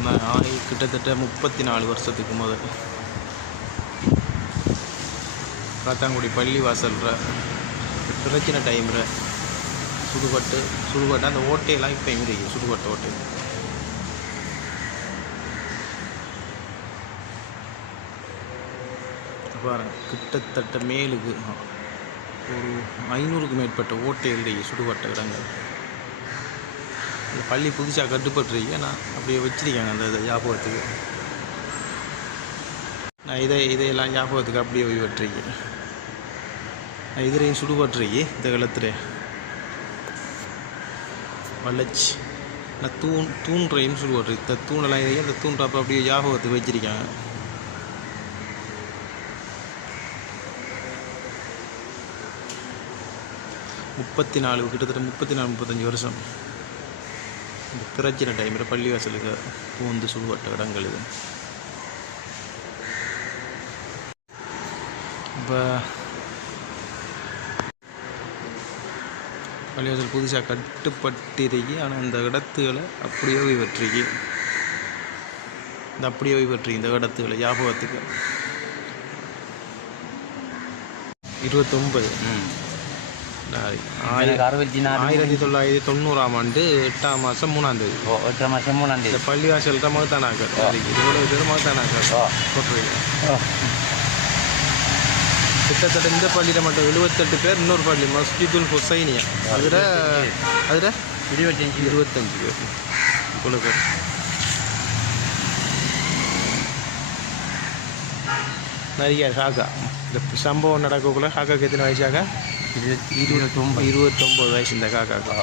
நான் ஆகி கிட்டத்தட்ட முப்பத்தி நாலு வருஷத்துக்கு முதல். காத்தாங்குடி பள்ளி வாசல்ற பிரச்சனை டைமில் சுடுபட்டு சுடுபட்டு அந்த ஓட்டையெல்லாம் இப்போ எங்கே இருக்குது சுடுபட்ட ஓட்டை. பாருங்க கிட்டத்தட்ட மேலுக்கு ஒரு ஐநூறுக்கு மேற்பட்ட ஓட்டைகள் இருக்குது சுடுபட்ட இடங்கள். பள்ளி புதுசாக கட்டுப்பட்டுருக்கு. நான் அப்படியே வச்சுருக்காங்க அந்த இதை ஞாபகத்துக்கு. நான் இதை இதையெல்லாம் ஞாபகத்துக்கு அப்படியே போய் நான் இதுலையும் சுடுபட்டுருக்கு இந்த காலத்தில். வளச்சி நான் தூண் தூண்றையும் சுடுபட்டு இந்த தூணெல்லாம் இதையும் இந்த தூண்றை அப்போ அப்படியே ஞாபகத்துக்கு வச்சிருக்காங்க. முப்பத்தி நாலு கிட்டத்தட்ட முப்பத்தி நாலு முப்பத்தஞ்சு வருஷம். இந்த டைமில் பள்ளிவாசலுக்கு பூந்து சுடுபட்ட இடங்கள் இது. இப்போ பள்ளிவாசல் புதுசாக கட்டுப்பட்டிருக்கு ஆனால் இந்த இடத்துகளை அப்படியே போய் இந்த அப்படியே போய் இந்த இடத்துகளை ஞாபகத்துக்கு. இருபத்தொம்பது ம். ஆயிரத்தி தொள்ளாயிரத்தி தொண்ணூறாம் ஆண்டு எட்டாம் மாதம் மூணாம் தேதி. ஓ எட்டரை மாதம் மூணாம் தேதி. பள்ளிவாசல் தான் மகத்தானாக்கர் இவ்வளவு பேர் மகத்தானாக்கர் ஓ. போட்டிருக்கீங்க கிட்டத்தட்ட இந்த பள்ளியில் மட்டும் எழுபத்தெட்டு பேர் இன்னொரு பள்ளி மஸ்ஜிதுல் ஹுசைனியா. அதில் அதில்? இருபத்தஞ்சி இருபத்தஞ்சு பேர். இவ்வளோ பேர். நிறைய ஹாக்கா இந்த சம்பவம் நடக்கக்குள்ள ஹாக்காக்கு எத்தனை வயசாக்கா இருபத்தொம்பது இருபத்தொம்பது வயசு இந்த காக்காக்கா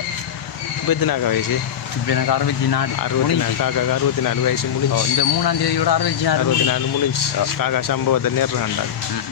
இப்போ எத்தனாக்கா வயசு இப்போ எனக்கு அறுபத்தி நாலு அறுபத்தி நாலு காக்காக்கு அறுபத்தி நாலு வயசு முடிஞ்சு இந்த மூணாம் தேதியோட அறுபத்தி நாலு அறுபத்தி நாலு முடிஞ்சு காக்கா சம்பவத்தை நேர்றாண்டாங்க ம்.